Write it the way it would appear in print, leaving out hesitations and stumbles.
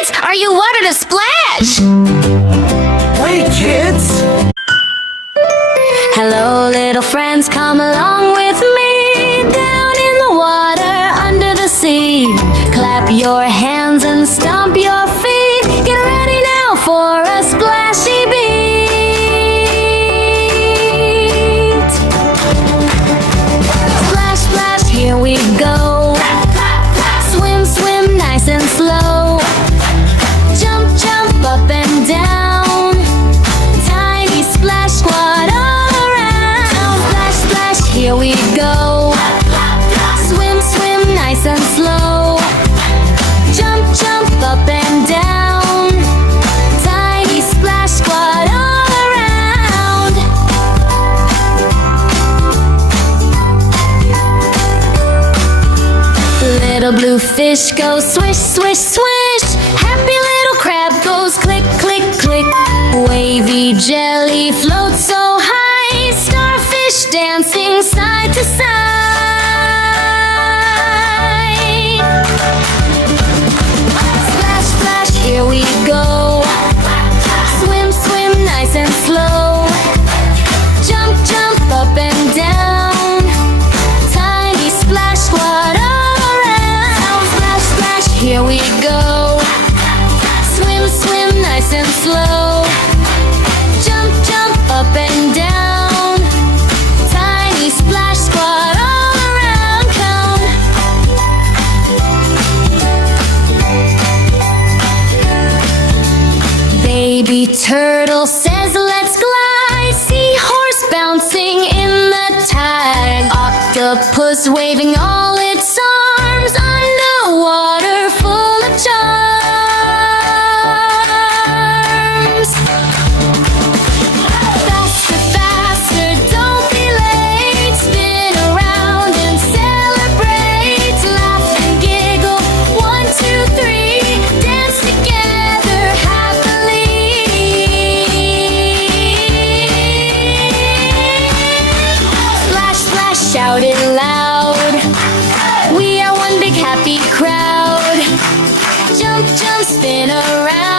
Kids, are you water to splash? Hey, kids! Hello, little friends, come along with me. Down in the water, under the sea. Clap your hands and stomp your feet. Get ready now for a splashy beat. Splash, splash, here we go. Swim, swim, nice and slow. Jump, jump, up and down. Tiny splash squad all around. Splash, splash, here we go. Swim, swim, nice and slow. Jump, jump, up and down. Tiny splash squad all around. Little blue fish goes swish, swish, swish. Happy little crab goes click, click, click. Wavy jelly floats so high. Starfish dancing side to side. Splash, splash, here we go. Swim, swim, nice and slow. Jump, jump, up and down. Tiny splash squad all around. Splash, splash, here we go. Swim, swim, nice and slow. Jump, jump, up and down. Tiny splash squad all around. Come. Baby turtle says let's glide. Seahorse bouncing in the tide. Octopus waving all its arms. Underwater full of charms. Faster, faster, don't be late. Spin around and celebrate. Laugh and giggle, 1, 2, 3. Dance together happily. Splash, splash, shout it loud. We are one big happy crowd. Jump, jump, spin around.